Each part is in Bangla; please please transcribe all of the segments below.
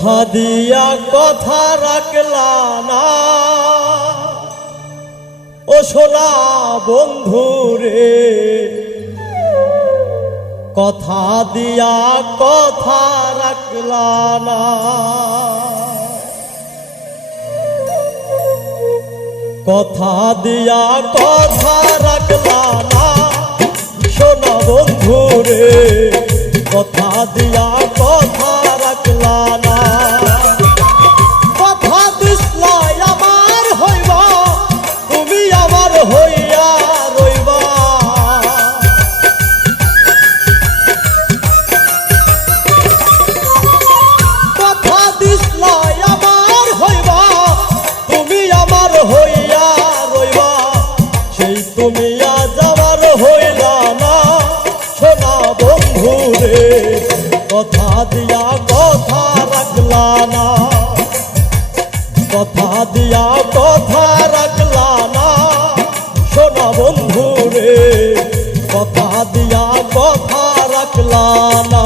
কথা দিয়া কথা রাখলা না ও সোনা বন্ধুরে, কথা দিয়া কথা রাখলা না। কথা দিয়া কথা রাখলা না সোনা বন্ধুরে, কথা দিয়া কথা রাখলা না। কথা দিসলা আমার হইবা, তুমি আমার হইয়া রইবা। কথা দিসলা আমার হইবা, তুমি আমার হইয়া রইবা। সেই তুমি আজ আমার হইলা না সোনা বন্ধুরে, কথা দিয়া কথা রাখলা না। কথা দিয়া কথা রাখলা না সোনা বন্ধুরে, কথা দিয়া কথা রাখলা না।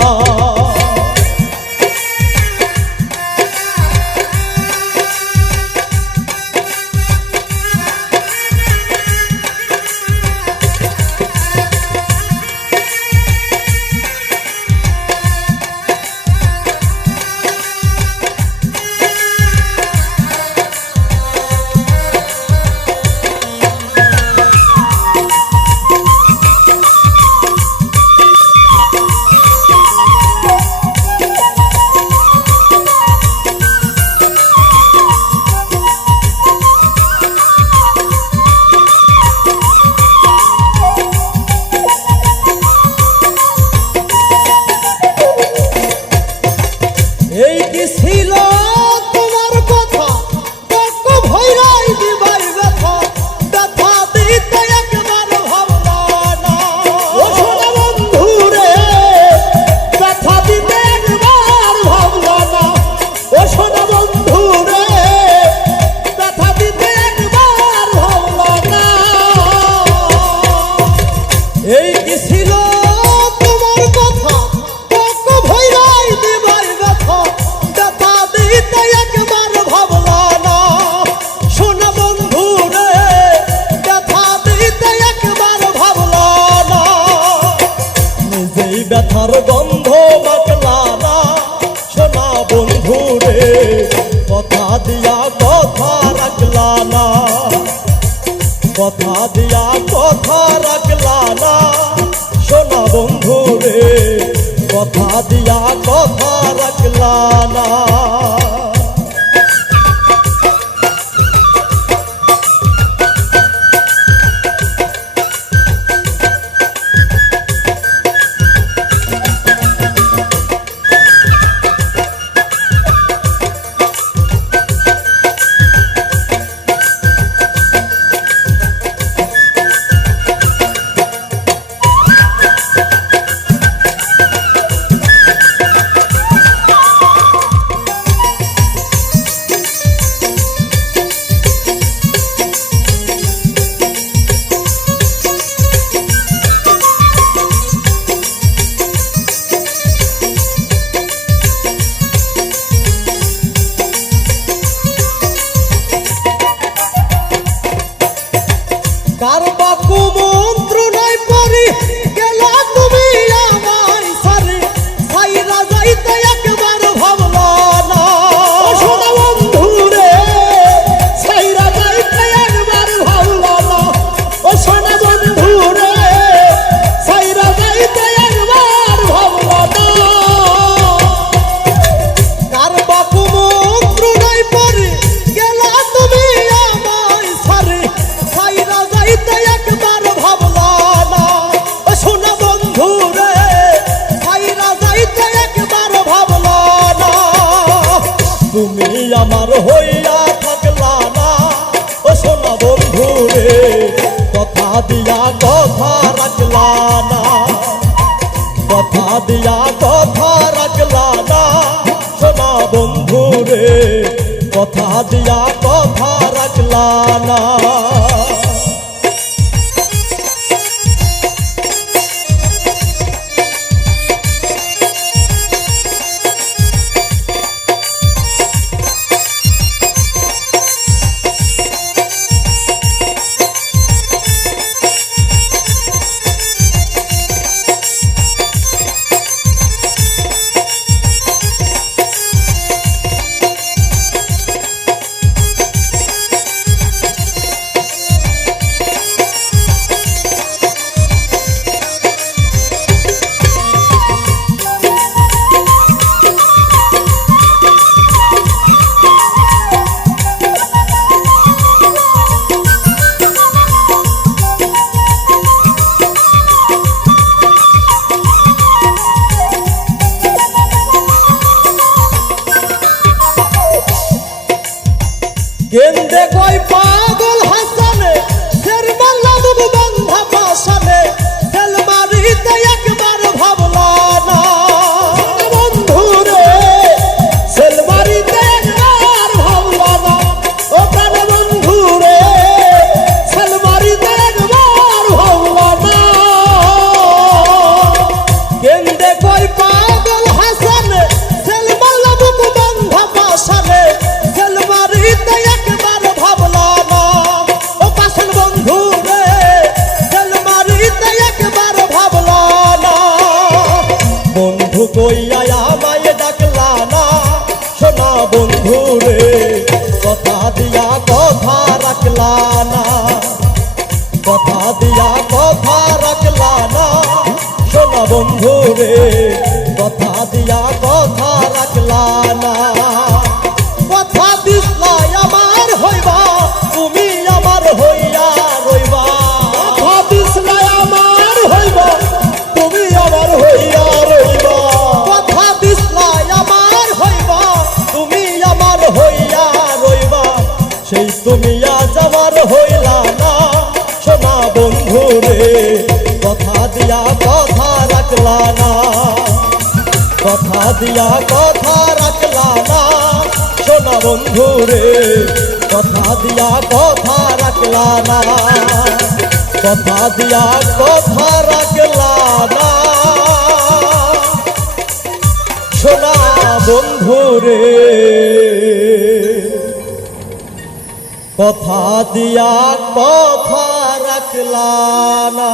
এই কি ছিল তোমার কথা, কত ভয়রাই দিবাই ব্যথা, ব্যথা দিতে একবার ভাবলা না ও সোনা বন্ধুরে, ব্যথা দিতে একবার ভাবলা না ও সোনা বন্ধুরে, ব্যথা দিতে একবার ভাবলা না। এই কি ছিল তোমার কথা, কত ভয়রাই দিবাই ব্যথা, ব্যথা দিতে একবার ভাবলা না সোনা বন্ধুরে, ব্যথা দিতে একবার ভাবলা না। নিজেই ব্যথার গন্ধ মাখলা না সোনা বন্ধুরে, কথা দিয়া কথা রাখলা না। কথা দিয়া কথা রাখলা না সোনা বন্ধুরে, কথা দিয়া কথা রাখলা না। কার বাকু মন্ত্রণায় পড়ি গেলা তুমি আমায় সারি, সাইরা যাইতে একবার ভাবলা না ও সোনা বন্ধুরে, সাইরা যাইতে একবার ভাবলা না ও সোনা বন্ধুরে, সাইরা যাইতে একবার ভাবলা না। কার বাকু মন্ত্রণায় পড়ি গেলা তুমি আমায় সারি, সাইরা যাইতে একবার ভাবলা না ও সোনা বন্ধুরে, সাইরা যাইতে একবার ভাবলা না। তুমি আমার হইয়া থাকলা না ও সোনা বন্ধুরে, কথা দিয়া কথা রাখলা না। কথা দিয়া কথা রাখলা না সোনা বন্ধুরে, কথা দিয়া কথা রাখলা না। দিয়া কথা রাখলা না সোনা বন্ধু রে, কথা দিয়া কথা রাখলা না। কথা দিসলাই আমার হইবা, তুমি আমার হইয়া রইবা। কথা দিসলাই আমার হইবা, তুমি আমার হইয়া রইবা। কথা দিসলাই আমার হইবা, তুমি আমার হইয়া রইবা। সেই তুমি আজ আমার হইলা না সোনা বন্ধু রে, কথা দিয়া কথা রাখলা না। কথা দিয়া কথা রাখলা না সোনা বন্ধু রে, কথা দিয়া কথা রাখলা না। কথা দিয়া কথা রাখলা না সোনা বন্ধু রে, কথা দিয়া কথা রাখলা না।